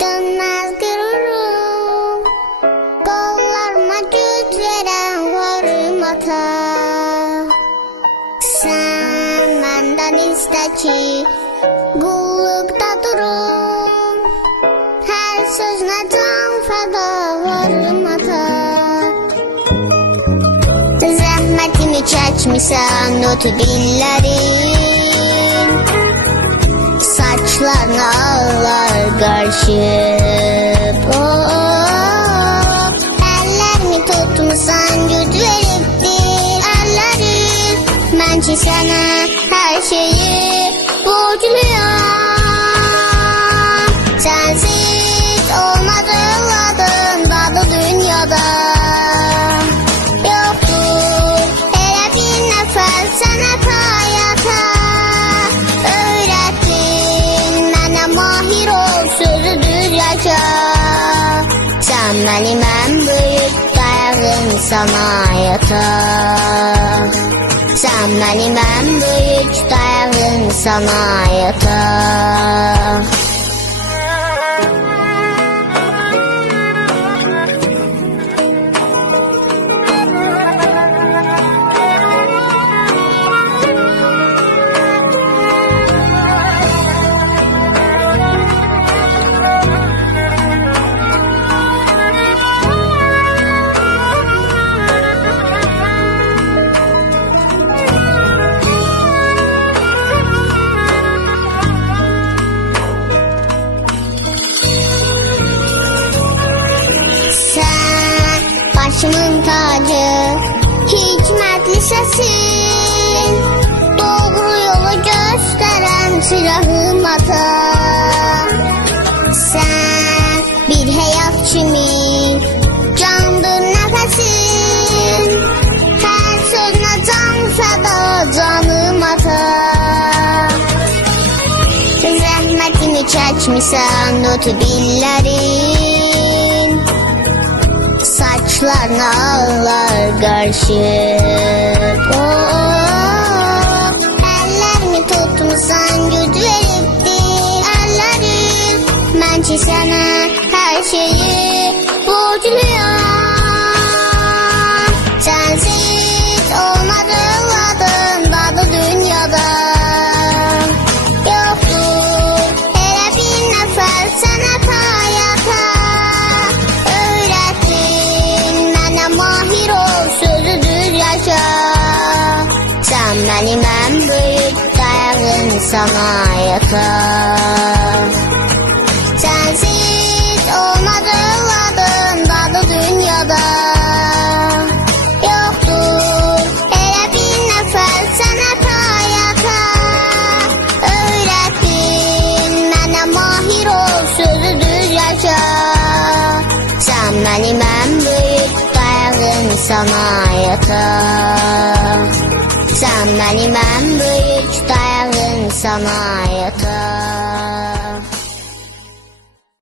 dönmez gururum. Kollarıma güç veren varım ata. Sen benden iste ki kullukta durum. Her sözüne can feda varım ata. Zahmetimi çekmişsen notubillerin. Saçlarına ağlar karşıp. Ellerimi tutmuşsan güç veriptir ellerim. Ben ki sana her şeyi borçluyum. Sensiz olmaz evladım dadı dünyada. Yoktur hele bir nefes sana hayata. Öğrettin bana mahir ol sözü düz yaşa. Sen benim en büyük dayağım sana hayata. Sen benim en büyük dayağım sana hayata. Başımın tacı, hikmetli sesin, doğru yolu gösteren silahım ata. Sen bir hayat kimi, candır nefesin, her sözüne can feda canım ata. Zahmetimi çekmişsen notubillerin. Saçlarına ağlar karşıp. Ellerimi tutmuşsan güç veriptir ellerim. Ben ki sana her şeyi borçluyum. Sensiz olmaz evladım dadı dünyada. Yoktur hele bir nefes sana hayata. Mahir ol sözü düz yaşa. Sen benim en büyük dayağım sana hayata. Sensiz olmaz evladım dadı dünyada. Yoktur hele bir nefes sana hayata. Öğrettin bana mahir ol sözü düz yaşa. Sen benim en büyük sana hayata. Sen benim en büyük dayağım sana hayata.